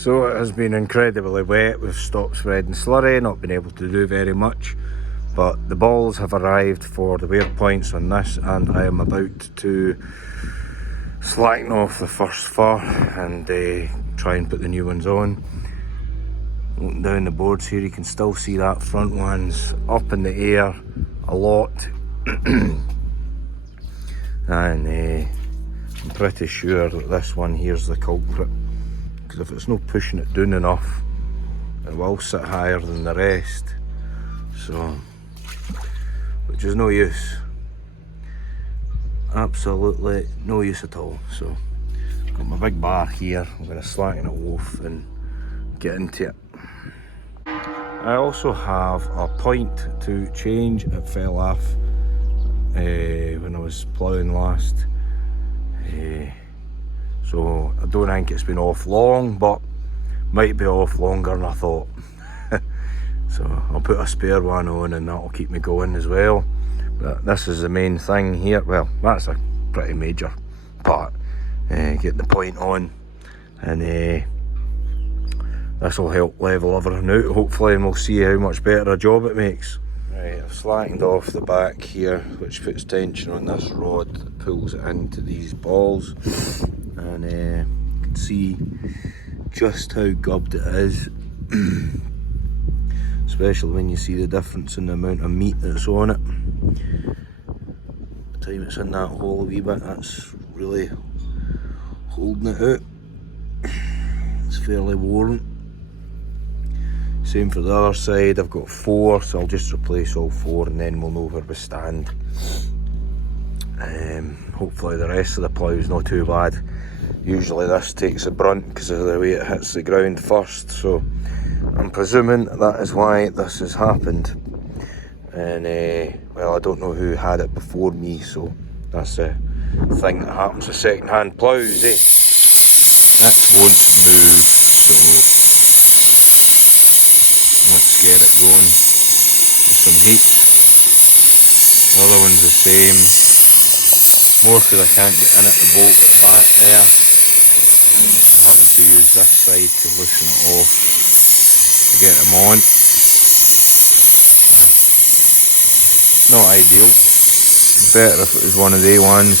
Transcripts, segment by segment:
So it has been incredibly wet. We've stopped spreading slurry, not been able to do very much, but the balls have arrived for the wear points on this, and I am about to slacken off the first fur and try and put the new ones on. Looking down the boards here, you can still see that front one's up in the air a lot. And I'm pretty sure that this one here's the culprit, because if it's not pushing it down enough, it will sit higher than the rest. So, which is no use. Absolutely no use at all. So, got my big bar here. I'm going to slacken it off and get into it. I also have a point to change. It fell off when I was ploughing last. So I don't think it's been off long, but might be off longer than I thought. So I'll put a spare one on and that'll keep me going as well. But this is the main thing here. Well, that's a pretty major part. Get the point on, and this will help level everything out hopefully, and we'll see how much better a job it makes. Right, I've slackened off the back here, which puts tension on this rod that pulls it into these balls, and you can see just how gubbed it is. Especially when you see the difference in the amount of meat that's on it. By the time it's in that hole a wee bit, that's really holding it out. It's fairly worn. Same for the other side. I've got 4, so I'll just replace all 4 and then we'll know where we stand. Hopefully the rest of the plough's not too bad. Usually this takes the brunt because of the way it hits the ground first, so I'm presuming that is why this has happened. And well, I don't know who had it before me, so that's a thing that happens with second-hand ploughs, eh? It won't move, so let's get it going. Some heat. The other one's the same. More because I can't get in at the bolt at the back there. I'm having to use this side to loosen it off to get them on. Not ideal. Better if it was one of the ones,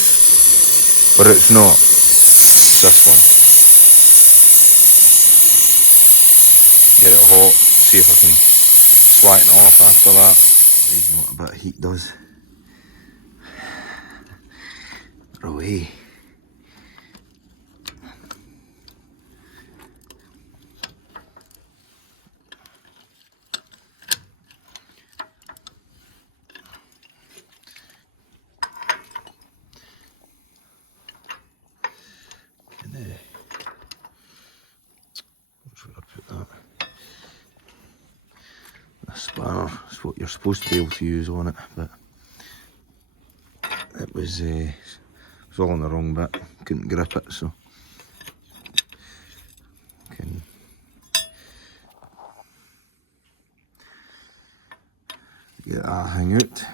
but it's not. It's this one. Get it hot, see if I can slacken it off after that. Amazing what a bit of heat does. Away. Spanner is what you're supposed to be able to use on it, but it was all on the wrong bit. Couldn't grip it, so can get that hang out.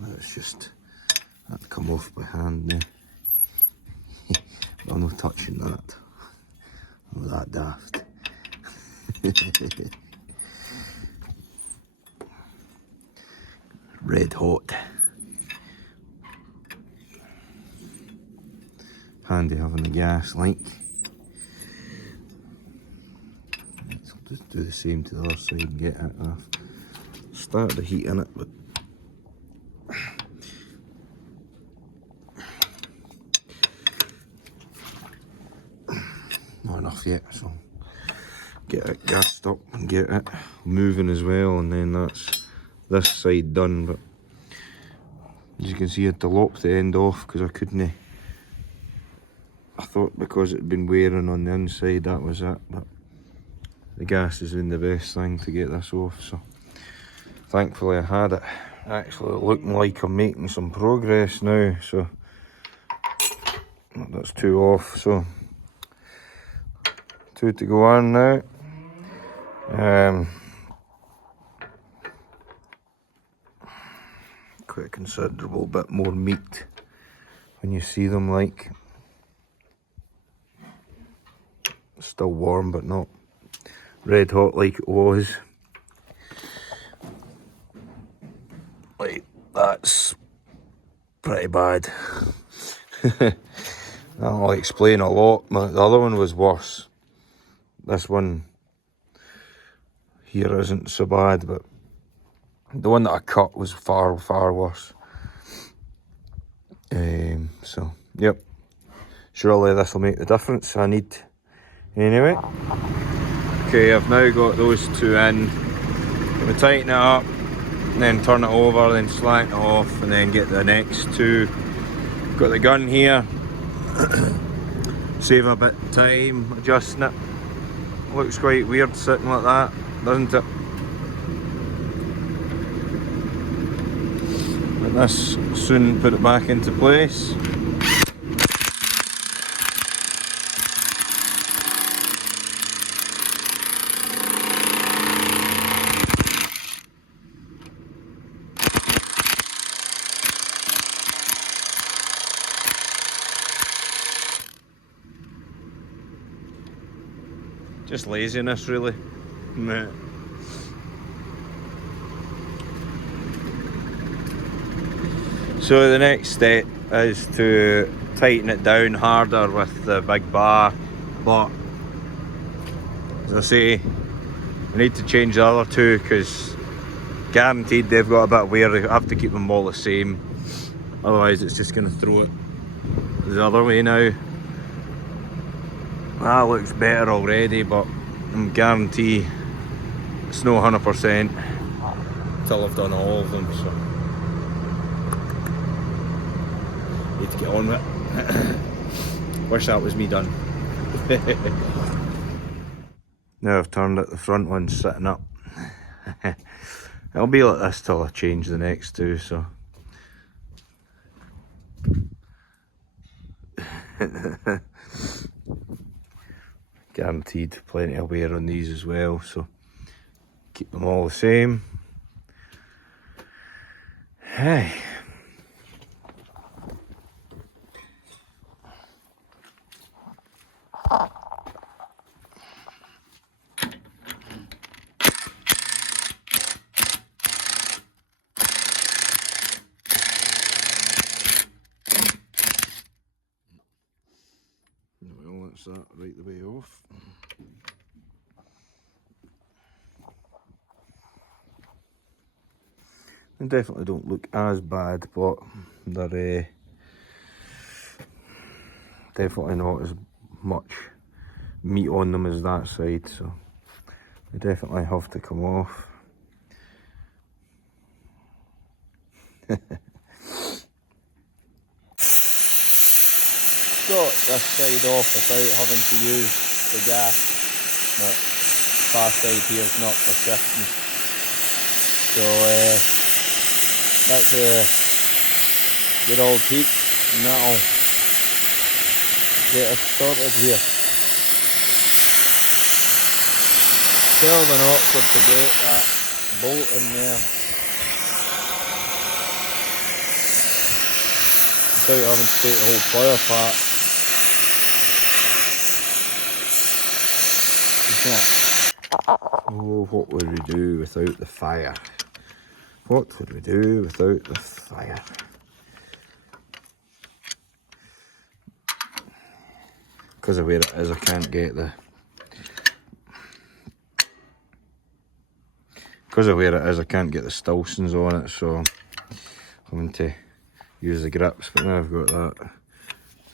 Let's just that come off by hand now. I'm not touching that. I'm not that daft. Red hot. Handy having the gas link. Let's just do the same to the other side and get it off. Started the heat in it, but not enough yet, so get it gassed up and get it moving as well, and then that's this side done. But as you can see, I had to lop the end off because I couldn't. I thought because it had been wearing on the inside that was it, but the gas has been the best thing to get this off, so thankfully I had it. Actually looking like I'm making some progress now, so that's 2 off, so 2 to go on now. Quite a considerable bit more meat when you see them, like, still warm but not red hot like it was. Like, that's pretty bad. That'll explain a lot. The other one was worse. This one here isn't so bad, but the one that I cut was far, far worse. So, yep. Surely this will make the difference I need. Anyway. Okay, I've now got those two in. We tighten it up, then turn it over, then slacken it off, and then get the next two. Got the gun here. Save a bit of time adjusting it. Looks quite weird sitting like that, doesn't it? But this soon put it back into place. Just laziness, really. Meh. So the next step is to tighten it down harder with the big bar, but as I say, I need to change the other two because guaranteed they've got a bit of wear. I have to keep them all the same, otherwise it's just going to throw it the other way now. That looks better already, but I'm guarantee it's no 100% until I've done all of them, so need to get on with it. Wish that was me done. Now I've turned it, the front one's sitting up. It'll be like this till I change the next two, so guaranteed plenty of wear on these as well, so keep them all the same. Hey. Well, that's that right the way off. They definitely don't look as bad, but they're definitely not as much meat on them as that side, so they definitely have to come off. Got this side off without having to use the gas, but far side here is not for shifting. So that's a good old peak, and that'll get us sorted here. Still been awkward to get that bolt in there without having to take the whole plough apart. Oh, what would we do without the fire? What would we do without the fire? Because of where it is, I can't get the... Because of where it is, I can't get the Stilsons on it, so I'm having to use the grips. But now I've got that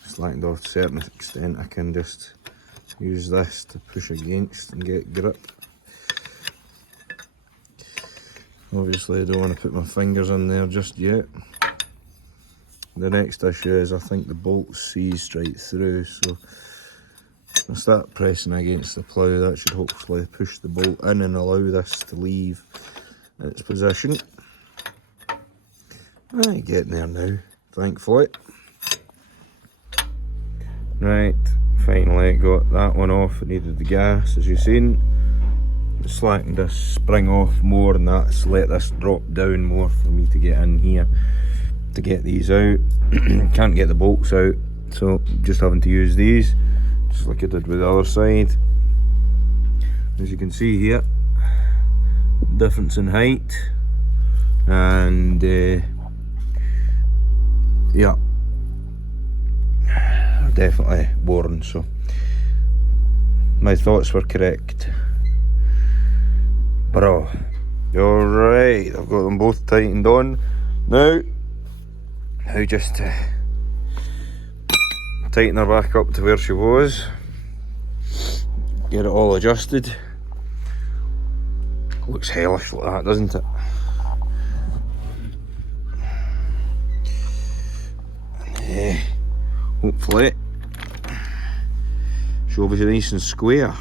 slackened off to a certain extent, I can just use this to push against and get grip. Obviously I don't want to put my fingers in there just yet. The next issue is I think the bolt sees straight through, so if I start pressing against the plough, that should hopefully push the bolt in and allow this to leave its position. Right, getting there now, thankfully. Right, finally got that one off. It needed the gas, as you've seen. Slackened this spring off more, and that's let this drop down more for me to get in here. to get these out. Can't get the bolts out, so just having to use these, just like I did with the other side. As you can see here, difference in height, and yeah, definitely worn, so my thoughts were correct. Bro, alright, I've got them both tightened on. Now just tighten her back up to where she was, get it all adjusted. Looks hellish like that, doesn't it? And, hopefully she'll be nice and square.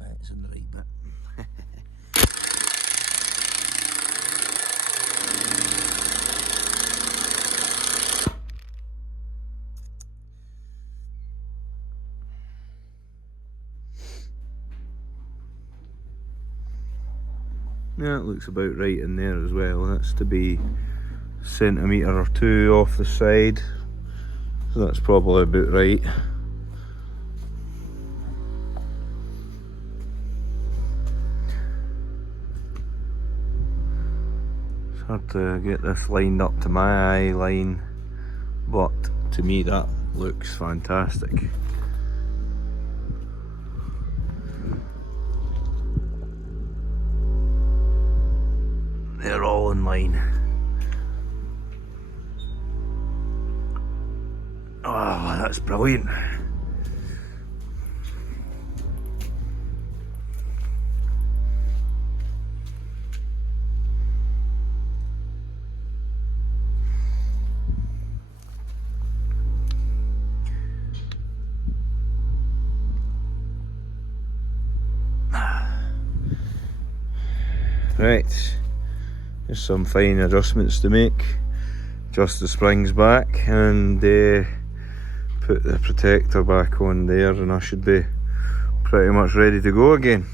It's in the right bit. Yeah, it looks about right in there as well. That's to be a centimetre or two off the side, so that's probably about right. It's hard to get this lined up to my eye line, but to me that looks fantastic. They're all in line. Oh, that's brilliant. Right. Just some fine adjustments to make. Adjust the springs back and put the protector back on there, and I should be pretty much ready to go again.